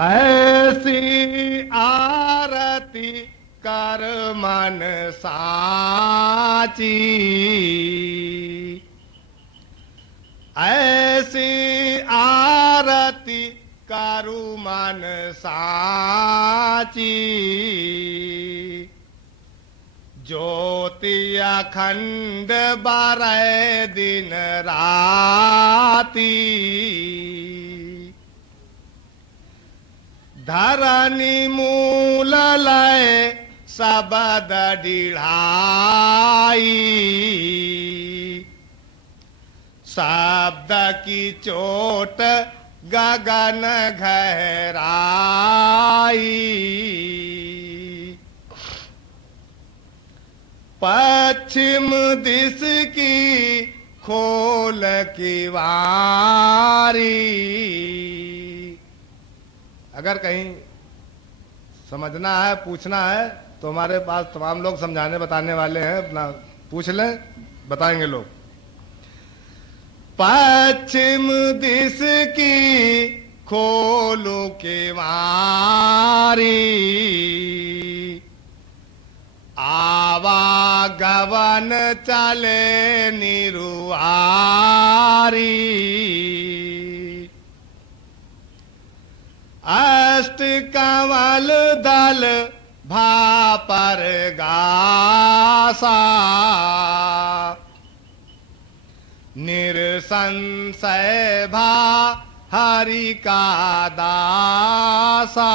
ऐसी आरती कर मन साची, ऐसी आरती करु मन साची, ज्योति अखंड बारह दिन राती, धरनी मूल लय सबद डिढ़ाई, शब्द की चोट गगन गहराई, पश्चिम दिश की खोल की वारी। अगर कहीं समझना है, पूछना है, तो हमारे पास तमाम लोग समझाने बताने वाले हैं, अपना पूछ लें, बताएंगे लोग। पश्चिम दिश की खोलो के मारी, आवागमन चले निरुआरी, अष्ट कमल दल भापर गासा, निरसंशय भा हरि का दासा,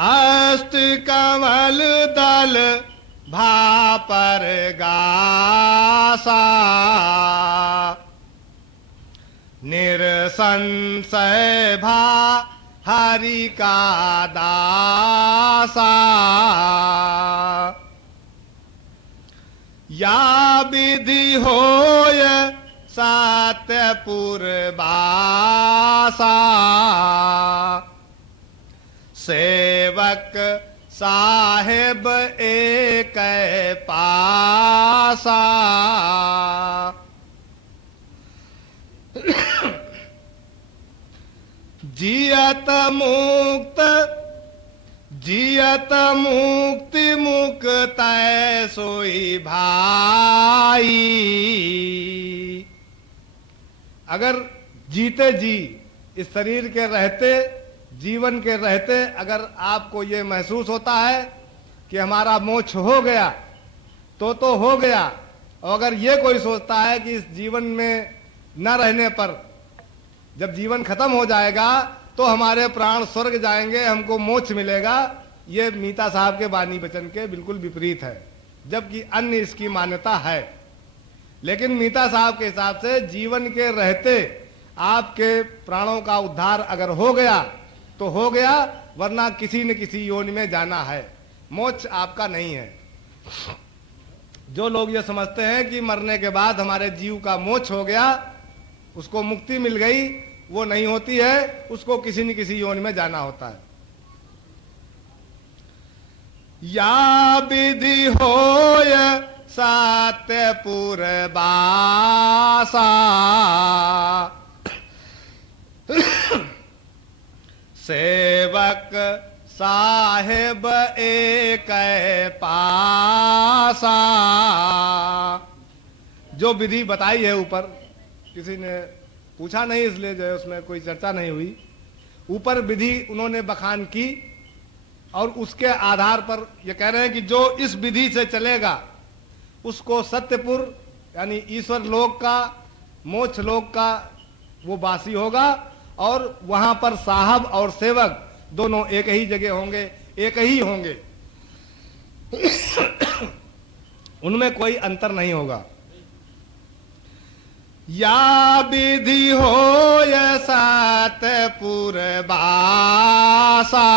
अष्ट कमल दल भापर गासा, निरसंशय भा हरि का दासा, या विधि होय सत्यपुर बासा, सेवक साहेब एक पासा, जियत मुक्त जियत मुक्ति मुक्त सोई भाई। अगर जीते जी इस शरीर के रहते, जीवन के रहते, अगर आपको ये महसूस होता है कि हमारा मोक्ष हो गया, तो हो गया। और अगर ये कोई सोचता है कि इस जीवन में न रहने पर जब जीवन खत्म हो जाएगा तो हमारे प्राण स्वर्ग जाएंगे, हमको मोक्ष मिलेगा, ये मीता साहब के वाणी वचन के बिल्कुल विपरीत है, जबकि अन्य इसकी मान्यता है। लेकिन मीता साहब के हिसाब से जीवन के रहते आपके प्राणों का उद्धार अगर हो गया तो हो गया, वरना किसी न किसी योनि में जाना है, मोक्ष आपका नहीं है। जो लोग ये समझते हैं कि मरने के बाद हमारे जीव का मोक्ष हो गया, उसको मुक्ति मिल गई, वो नहीं होती है, उसको किसी न किसी योनि में जाना होता है। या विधि होय सत्यपुर बासा, सेवक साहेब एक पासा। जो विधि बताई है ऊपर, किसी ने पूछा नहीं इसलिए जो है उसमें कोई चर्चा नहीं हुई, ऊपर विधि उन्होंने बखान की और उसके आधार पर ये कह रहे हैं कि जो इस विधि से चलेगा उसको सत्यपुर यानी ईश्वर लोक का, मोक्ष लोक का वो वासी होगा, और वहां पर साहब और सेवक दोनों एक ही जगह होंगे, एक ही होंगे, उनमें कोई अंतर नहीं होगा। या विधि होय सत्यपुर बासा,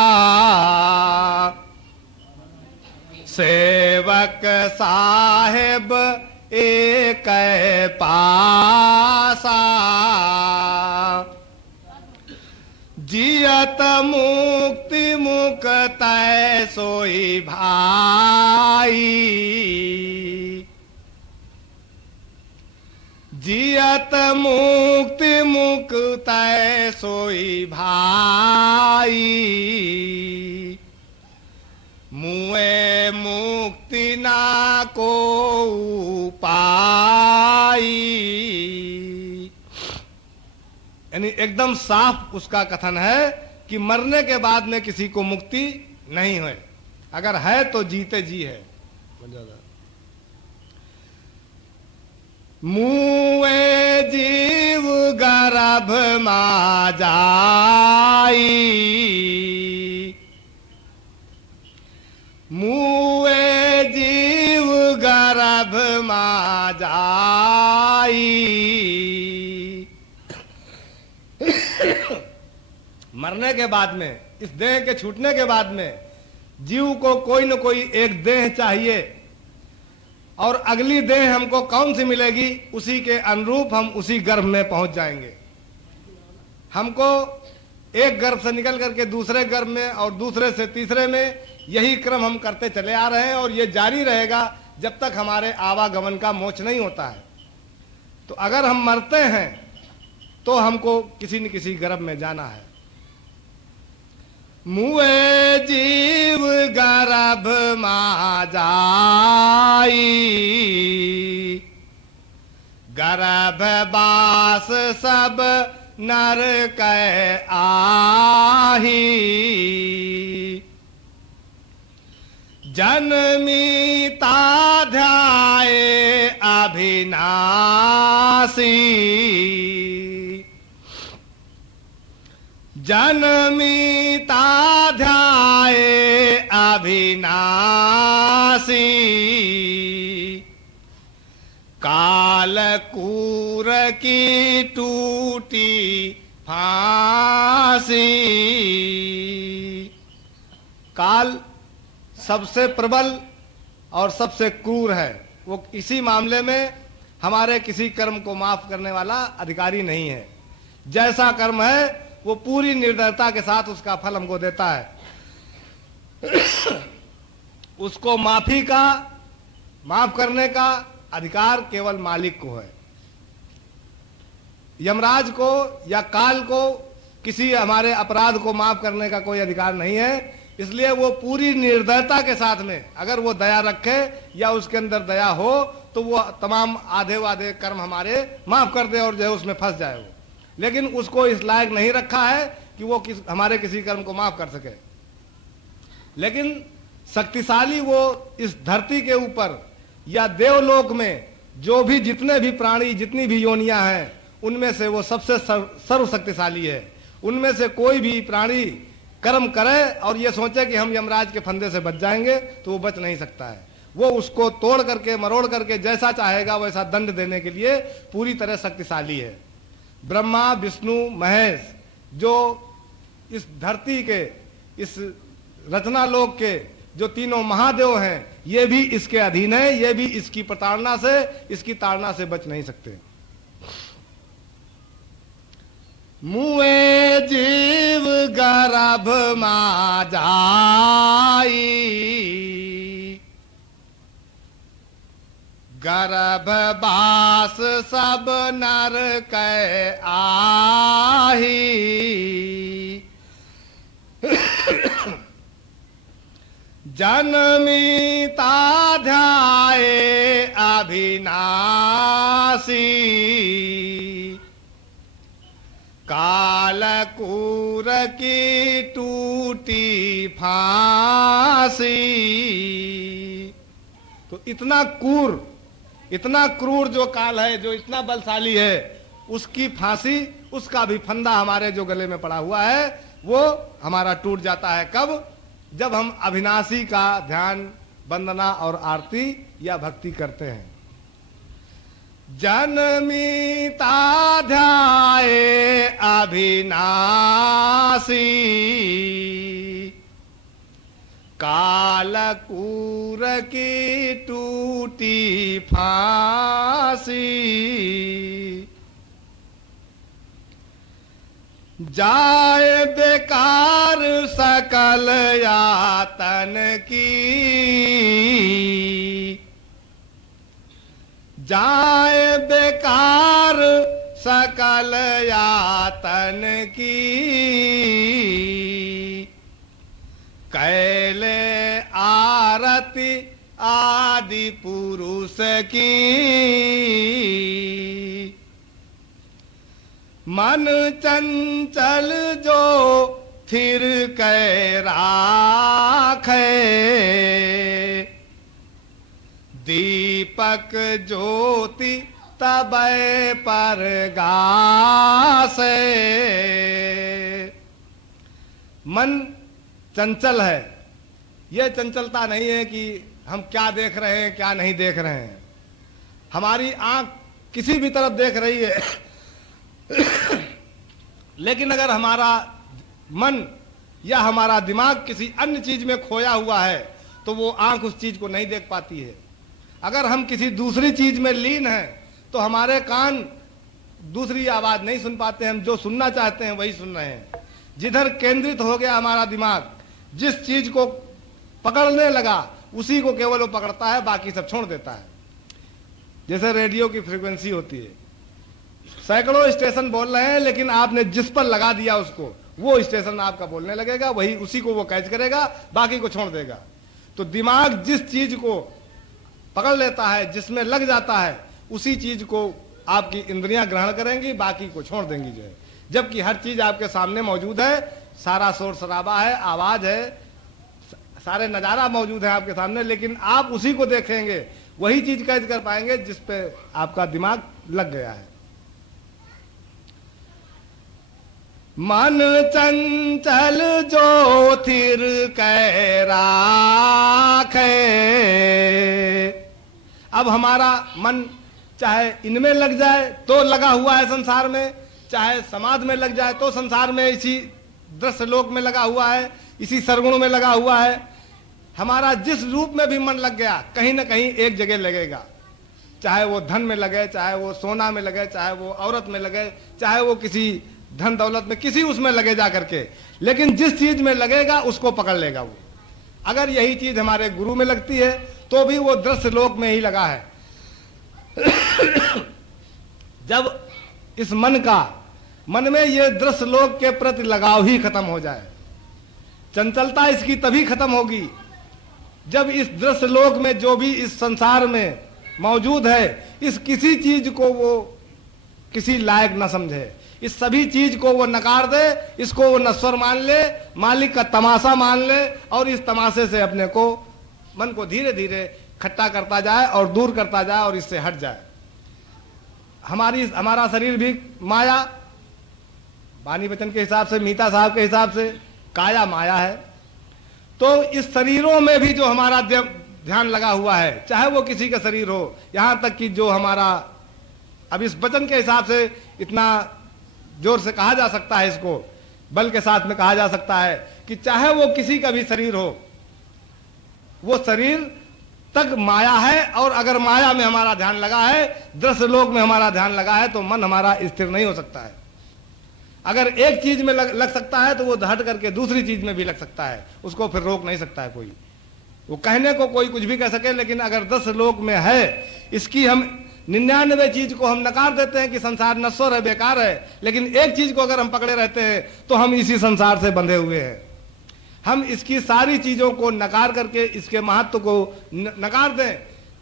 सेवक साहेब एक पासा, जियत मुक्ति मुक्त सोई भाई। जियत मुक्ति मुक्त सोई भाई, मुए मुक्ति ना को पाई। यानी एकदम साफ उसका कथन है कि मरने के बाद में किसी को मुक्ति नहीं है, अगर है तो जीते जी है। मुए जीव गर्भ मा जाई, मुए जीव गर्भ मा जाई। मरने के बाद में, इस देह के छूटने के बाद में जीव को कोई न कोई एक देह चाहिए, और अगली देह हमको कौन सी मिलेगी, उसी के अनुरूप हम उसी गर्भ में पहुंच जाएंगे। हमको एक गर्भ से निकल करके दूसरे गर्भ में और दूसरे से तीसरे में, यही क्रम हम करते चले आ रहे हैं और ये जारी रहेगा जब तक हमारे आवागमन का मोक्ष नहीं होता है। तो अगर हम मरते हैं तो हमको किसी न किसी गर्भ में जाना है। मुए जीव गर्भ मा जाई, गर्भ बास सब नर कै आही। जन्मीता ध्याये अभिनाशी, जन्मीता ध्याये अभिनाशी। काल कूर की टूटी फांसी। काल सबसे प्रबल और सबसे क्रूर है, वो इसी मामले में हमारे किसी कर्म को माफ करने वाला अधिकारी नहीं है। जैसा कर्म है वो पूरी निर्दयता के साथ उसका फल हमको देता है। उसको माफी का, माफ करने का अधिकार केवल मालिक को है। यमराज को या काल को किसी हमारे अपराध को माफ करने का कोई अधिकार नहीं है। इसलिए वो पूरी निर्दयता के साथ में अगर वो दया रखे या उसके अंदर दया हो तो वो तमाम आधे वाधे कर्म हमारे माफ कर दे और जो है उसमें फंस जाए वो। लेकिन उसको इस लायक नहीं रखा है कि वो हमारे किसी कर्म को माफ कर सके। लेकिन शक्तिशाली वो इस धरती के ऊपर या देवलोक में जो भी जितने भी प्राणी, जितनी भी योनियां हैं, उनमें से वो सबसे सर्वशक्तिशाली है। उनमें से कोई भी प्राणी कर्म करे और ये सोचे कि हम यमराज के फंदे से बच जाएंगे तो वो बच नहीं सकता है। वो उसको तोड़ करके, मरोड़ करके जैसा चाहेगा वैसा दंड देने के लिए पूरी तरह शक्तिशाली है। ब्रह्मा, विष्णु, महेश जो इस धरती के, इस रचनालोक के जो तीनों महादेव हैं, ये भी इसके अधीन है। ये भी इसकी प्रताड़ना से, इसकी ताड़ना से बच नहीं सकते। मुए जीव गर्भ मा जाई, गर्भ बास सब नर कै आही। जन्मीता ध्याये अभिनाशी। काल कूर की टूटी फांसी। तो इतना क्रूर जो काल है, जो इतना बलशाली है, उसकी फांसी, उसका भी फंदा हमारे जो गले में पड़ा हुआ है वो हमारा टूट जाता है। कब? जब हम अविनाशी का ध्यान, वंदना और आरती या भक्ति करते हैं। जन्मीता ध्याये अविनाशी। काल कूर की टूटी फांसी। जाए बेकार सकल यातन की। जाए बेकार सकल यातन की, कैले आरती आदि पुरुष की। मन चंचल जो फिर कै राखे, दीपक ज्योति तबै पर गासे। मन चंचल है। यह चंचलता नहीं है कि हम क्या देख रहे हैं क्या नहीं देख रहे हैं। हमारी आंख किसी भी तरफ देख रही है लेकिन अगर हमारा मन या हमारा दिमाग किसी अन्य चीज में खोया हुआ है तो वो आंख उस चीज को नहीं देख पाती है। अगर हम किसी दूसरी चीज में लीन हैं तो हमारे कान दूसरी आवाज नहीं सुन पाते। हम जो सुनना चाहते हैं वही सुन रहे हैं। जिधर केंद्रित हो गया हमारा दिमाग, जिस चीज को पकड़ने लगा उसी को केवल वो पकड़ता है, बाकी सब छोड़ देता है। जैसे रेडियो की फ्रीक्वेंसी होती है, सैकड़ों स्टेशन बोल रहे हैं लेकिन आपने जिस पर लगा दिया उसको, वो स्टेशन आपका बोलने लगेगा, वही उसी को वो कैच करेगा, बाकी को छोड़ देगा। तो दिमाग जिस चीज को पकड़ लेता है, जिसमें लग जाता है, उसी चीज को आपकी इंद्रियां ग्रहण करेंगी, बाकी को छोड़ देंगी जो है। जबकि हर चीज आपके सामने मौजूद है, सारा शोर शराबा है, आवाज है, सारे नजारा मौजूद है आपके सामने, लेकिन आप उसी को देखेंगे, वही चीज कैद कर पाएंगे जिस पे आपका दिमाग लग गया है। मन चंचल जो थिर कै राखे। अब हमारा मन चाहे इनमें लग जाए तो लगा हुआ है संसार में, चाहे समाज में लग जाए तो संसार में, इसी दृश्य लोक में लगा हुआ है, इसी सरगुण में लगा हुआ है। हमारा जिस रूप में भी मन लग गया, कहीं ना कहीं एक जगह लगेगा। चाहे वो धन में लगे, चाहे वो सोना में लगे, चाहे वो औरत में लगे, चाहे वो किसी धन दौलत में, किसी उसमें लगे जा करके, लेकिन जिस चीज में लगेगा उसको पकड़ लेगा वो। अगर यही चीज हमारे गुरु में लगती है तो भी वो दृश्य लोक में ही लगा है। जब इस मन में ये दृश्य लोक के प्रति लगाव ही खत्म हो जाए, चंचलता इसकी तभी खत्म होगी जब इस दृश्य लोक में जो भी इस संसार में मौजूद है, इस किसी चीज को वो किसी लायक न समझे, इस सभी चीज को वो नकार दे, इसको वो नश्वर मान ले, मालिक का तमाशा मान ले, और इस तमाशे से अपने को, मन को धीरे धीरे खट्टा करता जाए और दूर करता जाए और इससे हट जाए। हमारा शरीर भी माया, वाणी वचन के हिसाब से, मीता साहब के हिसाब से काया माया है। तो इस शरीरों में भी जो हमारा ध्यान लगा हुआ है, चाहे वो किसी का शरीर हो, यहां तक कि जो हमारा, अब इस वचन के हिसाब से इतना जोर से कहा जा सकता है, इसको बल के साथ में कहा जा सकता है कि चाहे वो किसी का भी शरीर हो, वो शरीर तक माया है। और अगर माया में हमारा ध्यान लगा है, दृश्य लोक में हमारा ध्यान लगा है, तो मन हमारा स्थिर नहीं हो सकता है। अगर एक चीज में लग सकता है तो वो हट करके दूसरी चीज में भी लग सकता है, उसको फिर रोक नहीं सकता है कोई। वो कहने को कोई कुछ भी कह सके, लेकिन अगर दृश्य लोक में है, इसकी हम 99 चीज को हम नकार देते हैं कि संसार नश्वर है, बेकार है, लेकिन एक चीज को अगर हम पकड़े रहते हैं तो हम इसी संसार से बंधे हुए हैं। हम इसकी सारी चीजों को नकार करके इसके महत्व को नकार दें,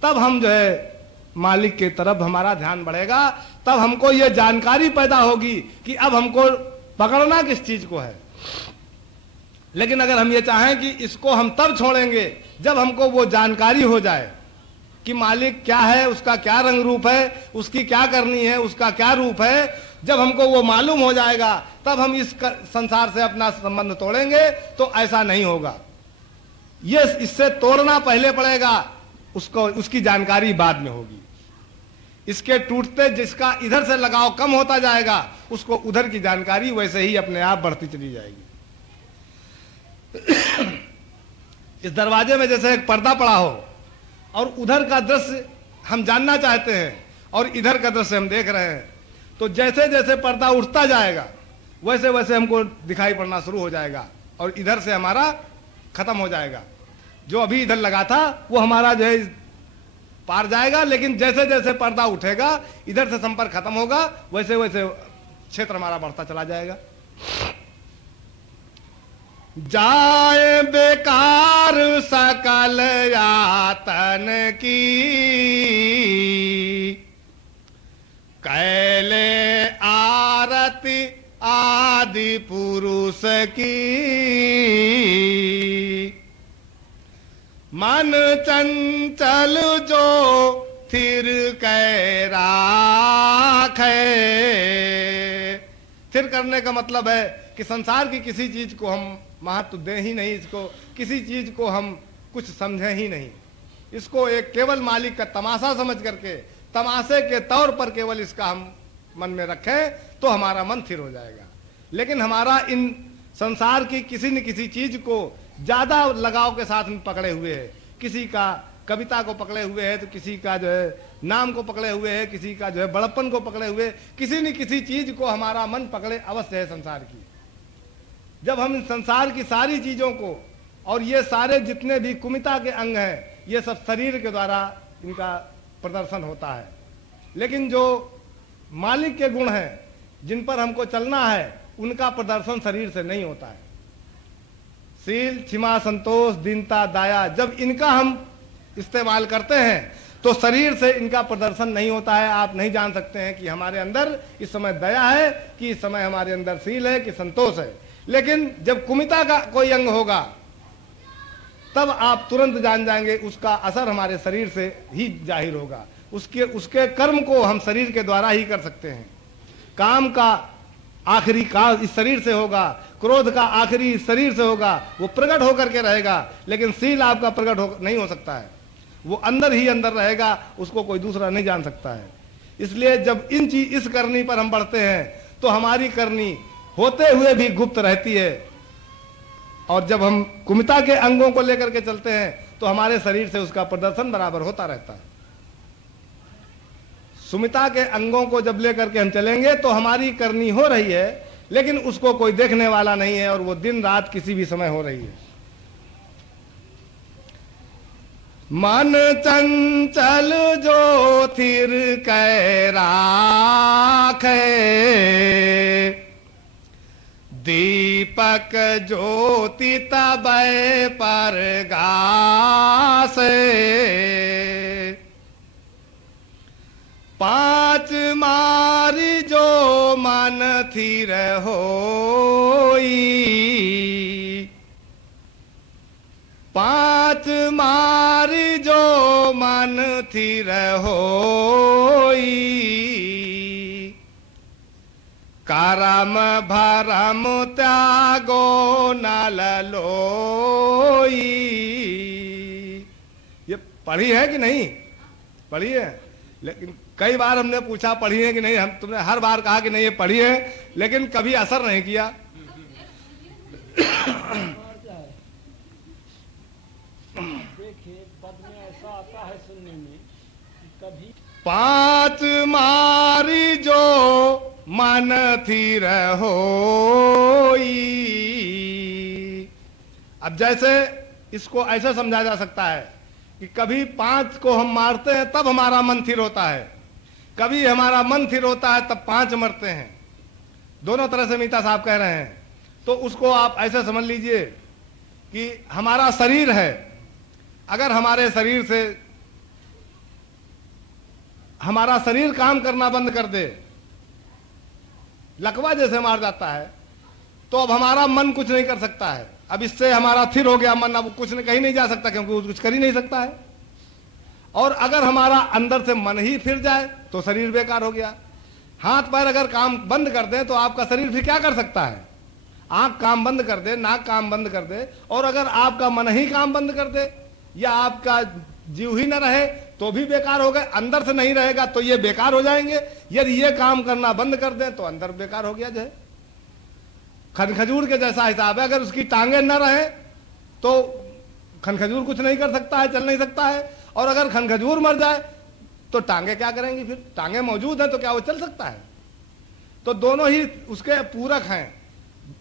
तब हम जो है मालिक की तरफ हमारा ध्यान बढ़ेगा। तब हमको ये जानकारी पैदा होगी कि अब हमको पकड़ना किस चीज को है। लेकिन अगर हम ये चाहें कि इसको हम तब छोड़ेंगे जब हमको वो जानकारी हो जाए कि मालिक क्या है, उसका क्या रंग रूप है, उसकी क्या करनी है, उसका क्या रूप है, जब हमको वो मालूम हो जाएगा तब हम इस संसार से अपना संबंध तोड़ेंगे। तो ऐसा नहीं होगा, ये इससे तोड़ना पहले पड़ेगा, उसको उसकी जानकारी बाद में होगी। इसके टूटते जिसका इधर से लगाव कम होता जाएगा, उसको उधर की जानकारी वैसे ही अपने आप बढ़ती चली जाएगी। इस दरवाजे में जैसे एक पर्दा पड़ा हो और उधर का दृश्य हम जानना चाहते हैं और इधर का दृश्य हम देख रहे हैं, तो जैसे जैसे पर्दा उठता जाएगा वैसे वैसे हमको दिखाई पड़ना शुरू हो जाएगा और इधर से हमारा खत्म हो जाएगा। जो अभी इधर लगा था वो हमारा जो है पार जाएगा, लेकिन जैसे जैसे पर्दा उठेगा, इधर से संपर्क खत्म होगा, वैसे वैसे क्षेत्र हमारा बढ़ता चला जाएगा। जाए बेकार सकल यातन की, कैले आरती आदि पुरुष की, मन चंचल जो थिर कै राखे। स्थिर करने का मतलब है कि संसार की किसी चीज को हम महत्व दें ही नहीं, इसको किसी चीज को हम कुछ समझें ही नहीं, इसको एक केवल मालिक का तमाशा समझ करके, तमाशे के तौर पर केवल इसका हम मन में रखें तो हमारा मन स्थिर हो जाएगा। लेकिन हमारा इन संसार की किसी न किसी चीज को ज्यादा लगाव के साथ में पकड़े हुए है, किसी का कविता को पकड़े हुए है, तो किसी का जो है नाम को पकड़े हुए है, किसी का जो है बड़प्पन को पकड़े हुए, किसी न किसी चीज को हमारा मन पकड़े अवश्य है संसार की। जब हम संसार की सारी चीजों को, और ये सारे जितने भी कुमिता के अंग हैं, ये सब शरीर के द्वारा इनका प्रदर्शन होता है, लेकिन जो मालिक के गुण हैं जिन पर हमको चलना है, उनका प्रदर्शन शरीर से नहीं होता है। शील, क्षमा, संतोष, दीनता, दया, जब इनका हम इस्तेमाल करते हैं तो शरीर से इनका प्रदर्शन नहीं होता है। आप नहीं जान सकते हैं कि हमारे अंदर इस समय दया है, कि इस समय हमारे अंदर शील है, कि संतोष है। लेकिन जब कुमिता का कोई अंग होगा तब आप तुरंत जान जाएंगे, उसका असर हमारे शरीर से ही जाहिर होगा। उसके कर्म को हम शरीर के द्वारा ही कर सकते हैं। काम का आखिरी काल इस शरीर से होगा, क्रोध का आखिरी इस शरीर से होगा, वो प्रकट होकर के रहेगा, लेकिन शील आपका प्रकट नहीं हो सकता है, वो अंदर ही अंदर रहेगा, उसको कोई दूसरा नहीं जान सकता है। इसलिए जब इस करनी पर हम बढ़ते हैं तो हमारी करनी होते हुए भी गुप्त रहती है, और जब हम कुमिता के अंगों को लेकर के चलते हैं तो हमारे शरीर से उसका प्रदर्शन बराबर होता रहता है। सुमिता के अंगों को जब लेकर के हम चलेंगे तो हमारी करनी हो रही है, लेकिन उसको कोई देखने वाला नहीं है, और वो दिन रात किसी भी समय हो रही है। मन चंचल जो थिर कै राखे, दीपक ज्योति तबै परगासे, पांच मारी जो मन थिर होई, पांच मारी जो मन थिर होई, करम भरम त्यागो नल लोई। ये पढ़ी है कि नहीं पढ़ी है? लेकिन कई बार हमने पूछा पढ़ी है कि नहीं, हम तुमने हर बार कहा कि नहीं ये पढ़ी है, लेकिन कभी असर नहीं किया। देखिए पद में ऐसा आता है सुनने में कि कभी पांच मारी जो मन थिर होई। अब जैसे इसको ऐसा समझा जा सकता है कि कभी पांच को हम मारते हैं तब हमारा मन थिर होता है, कभी हमारा मन थिर होता है तब पांच मरते हैं। दोनों तरह से मीता साहब कह रहे हैं। तो उसको आप ऐसे समझ लीजिए कि हमारा शरीर है, अगर हमारे शरीर से हमारा शरीर काम करना बंद कर दे, लकवा जैसे मार जाता है, तो अब हमारा मन कुछ नहीं कर सकता है। अब इससे हमारा थिर हो गया मन, अब कुछ कहीं नहीं जा सकता, क्योंकि वो कुछ कर ही नहीं सकता है। और अगर हमारा अंदर से मन ही फिर जाए तो शरीर बेकार हो गया। हाथ पैर अगर काम बंद कर दे तो आपका शरीर फिर क्या कर सकता है? आंख काम बंद कर दे, नाक काम बंद कर दे, और अगर आपका मन ही काम बंद कर दे या आपका जीव ही न रहे तो भी बेकार हो गए। अंदर से नहीं रहेगा तो ये बेकार हो जाएंगे। यदि ये काम करना बंद कर दे तो अंदर बेकार हो गया। जो है खनखजूर के जैसा हिसाब है, अगर उसकी टांगे न रहे तो खनखजूर कुछ नहीं कर सकता है, चल नहीं सकता है। और अगर खनखजूर मर जाए तो टांगे क्या करेंगी? फिर टांगे मौजूद हैं तो क्या वो चल सकता है? तो दोनों ही उसके पूरक हैं।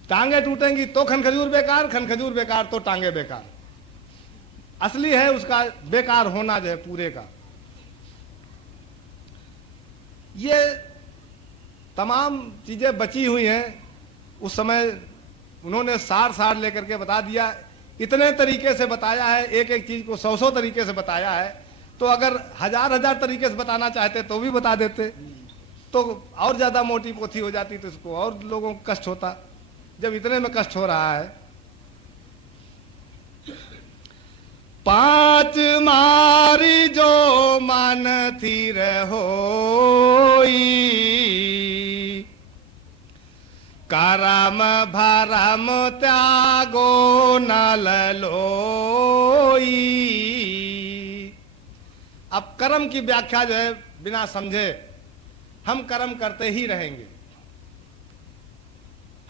टांगे टूटेंगी तो खनखजूर बेकार, खनखजूर बेकार तो टांगे बेकार। असली है उसका बेकार होना जो है पूरे का। ये तमाम चीजें बची हुई हैं। उस समय उन्होंने सार सार लेकर के बता दिया, इतने तरीके से बताया है, एक एक चीज को 100 तरीके से बताया है। तो अगर हजार तरीके से बताना चाहते तो भी बता देते, तो और ज्यादा मोटी पोथी हो जाती, तो इसको और लोगों को कष्ट होता। जब इतने में कष्ट हो रहा है, 5 मारी जो मन थी रहोई, करम भरम त्यागो नल लोई। अब कर्म की व्याख्या जो है बिना समझे हम कर्म करते ही रहेंगे।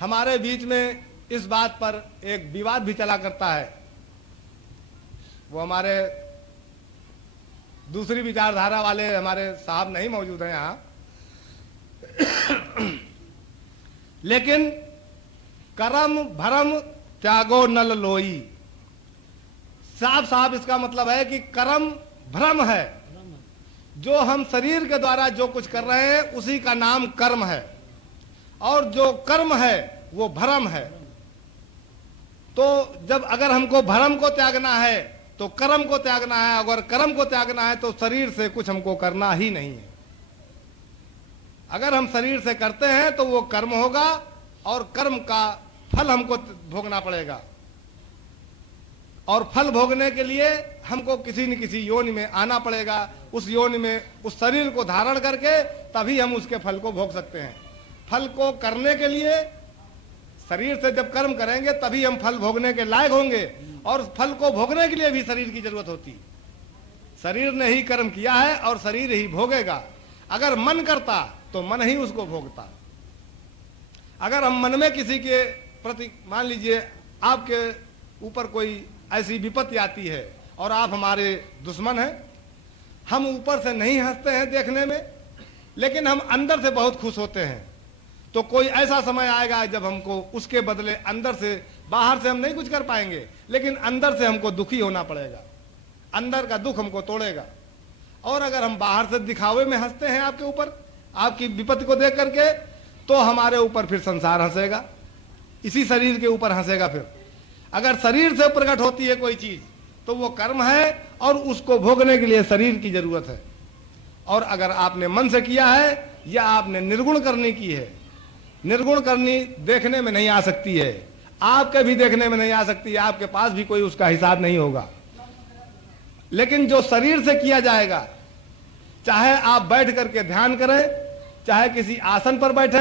हमारे बीच में इस बात पर एक विवाद भी चला करता है। वो हमारे दूसरी विचारधारा वाले हमारे साहब नहीं मौजूद हैं यहां, लेकिन कर्म भरम त्यागो नल लोई, साफ साफ इसका मतलब है कि कर्म भ्रम है। जो हम शरीर के द्वारा जो कुछ कर रहे हैं उसी का नाम कर्म है, और जो कर्म है वो भ्रम है। तो जब अगर हमको भ्रम को त्यागना है तो कर्म को त्यागना है, अगर कर्म को त्यागना है तो शरीर से कुछ हमको करना ही नहीं है। अगर हम शरीर से करते हैं तो वो कर्म होगा, और कर्म का फल हमको भोगना पड़ेगा, और फल भोगने के लिए हमको किसी न किसी योनि में आना पड़ेगा। उस योनि में उस शरीर को धारण करके तभी हम उसके फल को भोग सकते हैं। फल को करने के लिए शरीर से जब कर्म करेंगे तभी हम फल भोगने के लायक होंगे, और फल को भोगने के लिए भी शरीर की जरूरत होती। शरीर ने ही कर्म किया है और शरीर ही भोगेगा। अगर मन करता तो मन ही उसको भोगता। अगर हम मन में किसी के प्रति, मान लीजिए आपके ऊपर कोई ऐसी विपत्ति आती है और आप हमारे दुश्मन हैं, हम ऊपर से नहीं हंसते हैं देखने में, लेकिन हम अंदर से बहुत खुश होते हैं। तो कोई ऐसा समय आएगा जब हमको उसके बदले अंदर से, बाहर से हम नहीं कुछ कर पाएंगे, लेकिन अंदर से हमको दुखी होना पड़ेगा, अंदर का दुख हमको तोड़ेगा। और अगर हम बाहर से दिखावे में हंसते हैं आपके ऊपर, आपकी विपत्ति को देख करके, तो हमारे ऊपर फिर संसार हंसेगा, इसी शरीर के ऊपर हंसेगा। फिर अगर शरीर से प्रकट होती है कोई चीज तो वो कर्म है, और उसको भोगने के लिए शरीर की जरूरत है। और अगर आपने मन से किया है या आपने निर्गुण करनी की है, निर्गुण करनी देखने में नहीं आ सकती है, आपके भी देखने में नहीं आ सकती है, आपके पास भी कोई उसका हिसाब नहीं होगा। लेकिन जो शरीर से किया जाएगा, चाहे आप बैठ करके ध्यान करें, चाहे किसी आसन पर बैठे,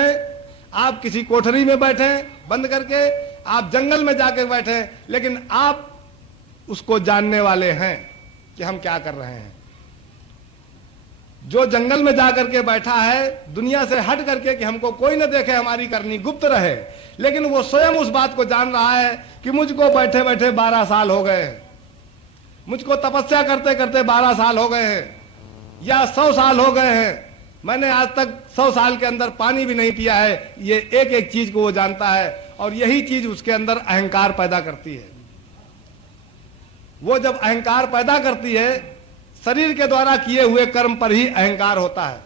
आप किसी कोठरी में बैठे बंद करके, आप जंगल में जाके बैठे, लेकिन आप उसको जानने वाले हैं कि हम क्या कर रहे हैं। जो जंगल में जाकर के बैठा है दुनिया से हट करके कि हमको कोई न देखे, हमारी करनी गुप्त रहे, लेकिन वो स्वयं उस बात को जान रहा है कि मुझको बैठे बैठे 12 साल हो गए हैं, मुझको तपस्या करते करते 12 साल हो गए हैं, या 100 साल हो गए हैं, मैंने आज तक 100 साल के अंदर पानी भी नहीं पिया है। ये एक एक चीज को वो जानता है, और यही चीज उसके अंदर अहंकार पैदा करती है। वो जब अहंकार पैदा करती है, शरीर के द्वारा किए हुए कर्म पर ही अहंकार होता है,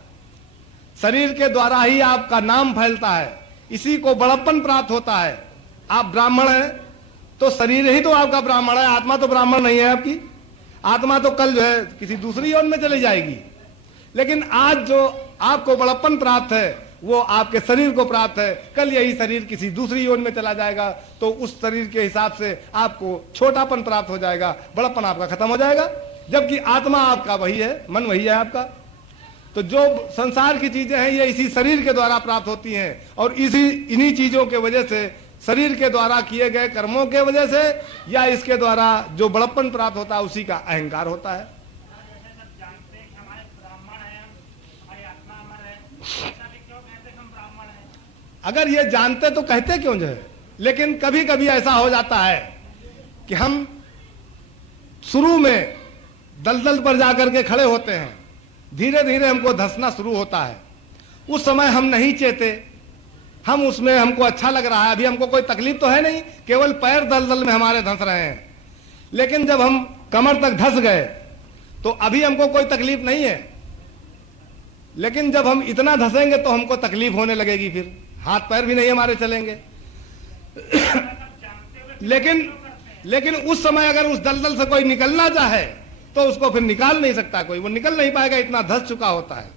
शरीर के द्वारा ही आपका नाम फैलता है, इसी को बड़प्पन प्राप्त होता है। आप ब्राह्मण हैं तो शरीर ही तो आपका ब्राह्मण है, आत्मा तो ब्राह्मण नहीं है आपकी। आत्मा तो कल जो है किसी दूसरी योनि में चली जाएगी, लेकिन आज जो आपको बड़प्पन प्राप्त है वो आपके शरीर को प्राप्त है। कल यही शरीर किसी दूसरी योनि में चला जाएगा तो उस शरीर के हिसाब से आपको छोटापन प्राप्त हो जाएगा, बड़प्पन आपका खत्म हो जाएगा, जबकि आत्मा आपका वही है, मन वही है आपका। तो जो संसार की चीजें हैं ये इसी शरीर के द्वारा प्राप्त होती हैं, और इन्हीं चीजों के वजह से, शरीर के द्वारा किए गए कर्मों के वजह से, या इसके द्वारा जो बड़प्पन प्राप्त होता है उसी का अहंकार होता है। अगर ये जानते तो कहते क्यों जो है, लेकिन कभी कभी ऐसा हो जाता है कि हम शुरू में दलदल पर जाकर के खड़े होते हैं, धीरे धीरे हमको धंसना शुरू होता है। उस समय हम नहीं चेते, हम उसमें, हमको अच्छा लग रहा है, अभी हमको कोई तकलीफ तो है नहीं, केवल पैर दलदल में हमारे धंस रहे हैं। लेकिन जब हम कमर तक धंस गए तो अभी हमको कोई तकलीफ नहीं है, लेकिन जब हम इतना धंसेंगे तो हमको तकलीफ होने लगेगी, फिर हाथ पैर भी नहीं हमारे चलेंगे। लेकिन उस समय अगर उस दलदल से कोई निकलना चाहे तो उसको फिर निकाल नहीं सकता कोई, वो निकल नहीं पाएगा, इतना धंस चुका होता है।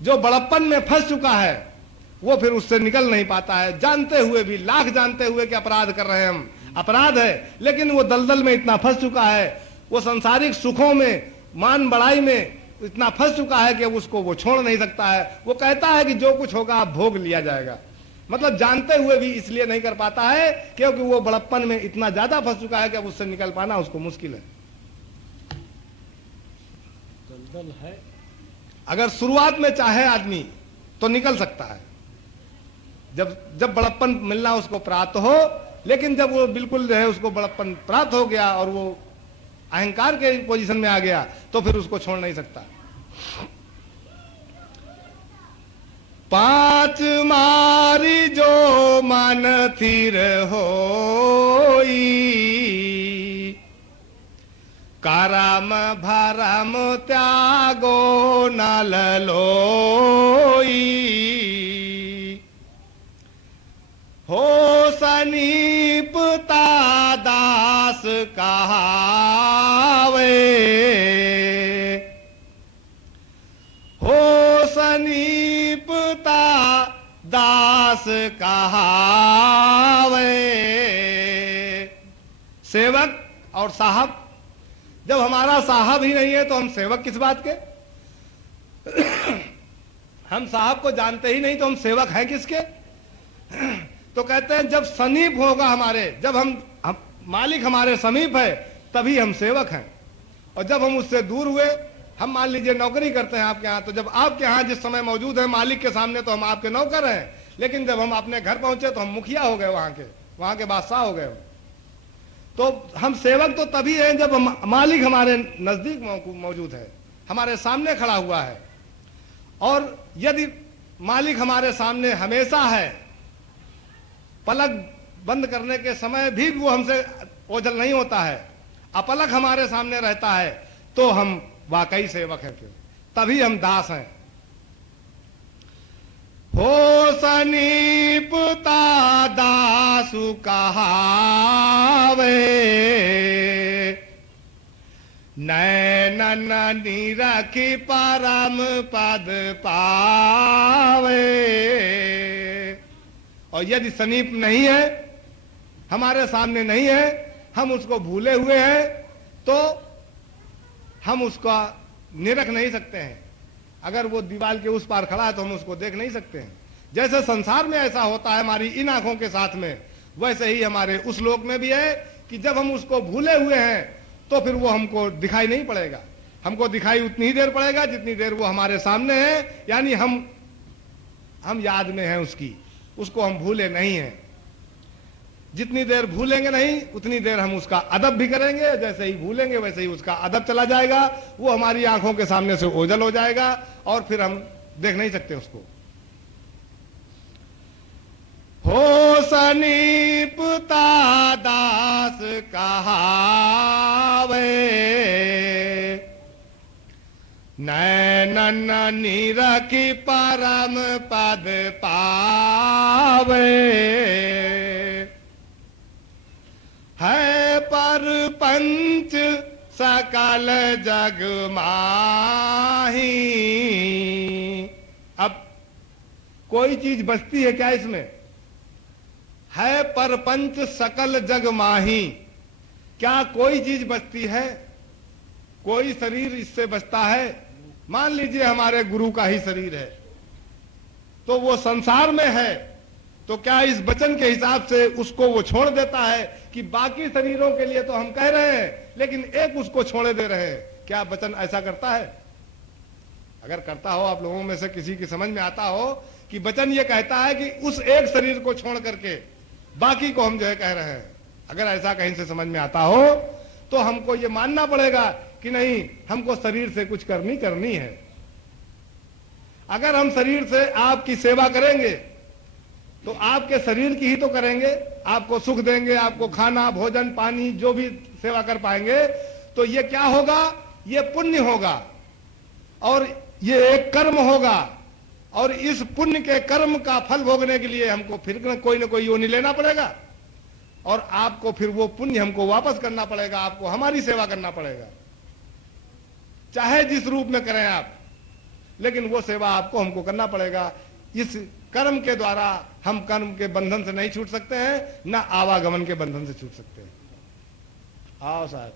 जो बड़प्पन में फंस चुका है वो फिर उससे निकल नहीं पाता है, जानते हुए भी, लाख जानते हुए कि अपराध कर रहे हैं हम, अपराध है, लेकिन वो दलदल में इतना फंस चुका है, वो सांसारिक सुखों में, मान बढ़ाई में इतना फंस चुका है कि उसको वो छोड़ नहीं सकता है। वो कहता है कि जो कुछ होगा आप भोग लिया जाएगा, मतलब जानते हुए भी इसलिए नहीं कर पाता है क्योंकि वो बड़प्पन में इतना ज्यादा फंस चुका है कि अब उससे निकल पाना उसको मुश्किल है। दलदल है। अगर शुरुआत में चाहे आदमी तो निकल सकता है, जब बड़प्पन मिलना उसको प्राप्त हो, लेकिन जब वो बिल्कुल जो है उसको बड़प्पन प्राप्त हो गया और वो अहंकार के पोजीशन में आ गया तो फिर उसको छोड़ नहीं सकता। 5 मारी जो मन थिर होई, करम भरम त्यागो नल लोई, हो सनीपता दास कहावे, हो सनीपता दास कहावे। सेवक और साहब, जब हमारा साहब ही नहीं है तो हम सेवक किस बात के? हम साहब को जानते ही नहीं तो हम सेवक हैं किसके? तो कहते हैं जब समीप होगा हमारे, जब हम मालिक हमारे समीप है तभी हम सेवक हैं, और जब हम उससे दूर हुए, हम मान लीजिए नौकरी करते हैं आपके यहाँ, तो जब आपके यहाँ जिस समय मौजूद है मालिक के सामने तो हम आपके नौकर हैं, लेकिन जब हम अपने घर पहुंचे तो हम मुखिया हो गए, वहां के बादशाह हो गए। तो हम सेवक तो तभी हैं जब मालिक हमारे नजदीक मौजूद है, हमारे सामने खड़ा हुआ है। और यदि मालिक हमारे सामने हमेशा है, पलक बंद करने के समय भी वो हमसे ओझल नहीं होता है, अपलक हमारे सामने रहता है, तो हम वाकई सेवक हैं, फिर तभी हम दास हैं। हो सनीपता दासु कहावे, नैनन निरखी परम पद पावे। और यदि समीप नहीं है, हमारे सामने नहीं है, हम उसको भूले हुए हैं, तो हम उसका निरख नहीं सकते हैं। अगर वो दीवार के उस पार खड़ा है तो हम उसको देख नहीं सकते हैं। जैसे संसार में ऐसा होता है हमारी इन आंखों के साथ में, वैसे ही हमारे उस लोक में भी है कि जब हम उसको भूले हुए हैं तो फिर वो हमको दिखाई नहीं पड़ेगा। हमको दिखाई उतनी ही देर पड़ेगा जितनी देर वो हमारे सामने है, यानी हम याद में हैं उसकी, उसको हम भूले नहीं हैं। जितनी देर भूलेंगे नहीं उतनी देर हम उसका अदब भी करेंगे, जैसे ही भूलेंगे वैसे ही उसका अदब चला जाएगा, वो हमारी आंखों के सामने से ओझल हो जाएगा और फिर हम देख नहीं सकते उसको। हो सनीपता दास कहावे, नैनन निरखी परम पद पावे। है पर पंच सकल जग माही। अब कोई चीज बचती है क्या इसमें? है पर पंच सकल जग माही, क्या कोई चीज बचती है? कोई शरीर इससे बचता है? मान लीजिए हमारे गुरु का ही शरीर है, तो वो संसार में है, तो क्या इस वचन के हिसाब से उसको वो छोड़ देता है कि बाकी शरीरों के लिए तो हम कह रहे हैं लेकिन एक उसको छोड़े दे रहे हैं? क्या वचन ऐसा करता है? अगर करता हो, आप लोगों में से किसी की समझ में आता हो कि वचन ये कहता है कि उस एक शरीर को छोड़ करके बाकी को हम जो है कह रहे हैं, अगर ऐसा कहीं से समझ में आता हो तो हमको ये मानना पड़ेगा कि नहीं, हमको शरीर से कुछ करनी है। अगर हम शरीर से आपकी सेवा करेंगे तो आपके शरीर की ही तो करेंगे, आपको सुख देंगे, आपको खाना भोजन पानी जो भी सेवा कर पाएंगे, तो ये क्या होगा? ये पुण्य होगा। और ये एक कर्म होगा, और इस पुण्य के कर्म का फल भोगने के लिए हमको फिर कोई ना कोई योनि लेना पड़ेगा, और आपको फिर वो पुण्य हमको वापस करना पड़ेगा, आपको हमारी सेवा करना पड़ेगा, चाहे जिस रूप में करें आप, लेकिन वो सेवा आपको हमको करना पड़ेगा। इस कर्म के द्वारा हम कर्म के बंधन से नहीं छूट सकते हैं, ना आवागमन के बंधन से छूट सकते हैं। आओ साहब,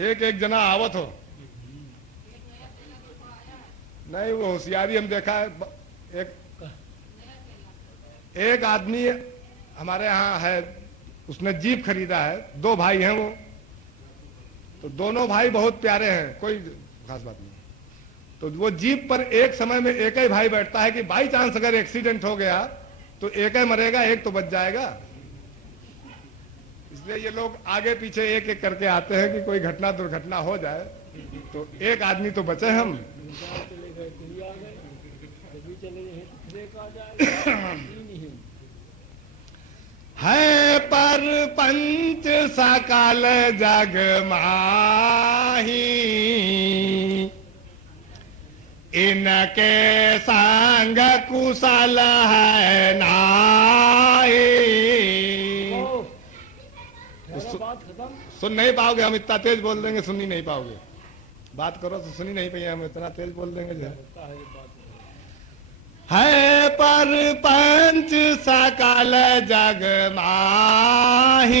एक एक जना आवत हो। नहीं, वो होशियारी हम देखा है। एक आदमी हमारे यहाँ है, उसने जीप खरीदा है, 2 भाई हैं वो, तो दोनों भाई बहुत प्यारे हैं, कोई खास बात नहीं। तो वो जीप पर एक समय में एक ही भाई बैठता है कि बाई चांस अगर एक्सीडेंट हो गया तो एक ही मरेगा, एक तो बच जाएगा। इसलिए ये लोग आगे पीछे एक एक करके आते हैं कि कोई घटना दुर्घटना हो जाए तो एक आदमी तो बचे हम। चले गए, कोई आ गए, कभी चले गए, फिर एक आ जाएगा, तीन ही। है पर पंच सकल जग माही, इनके संग कुशल है नाई। बात खत्म। सुन नहीं पाओगे, हम इतना तेज बोल देंगे, सुन ही नहीं पाओगे। बात करो तो सुन ही नहीं पाए, हम इतना तेज बोल देंगे जो है पर पंच सकल जग माही,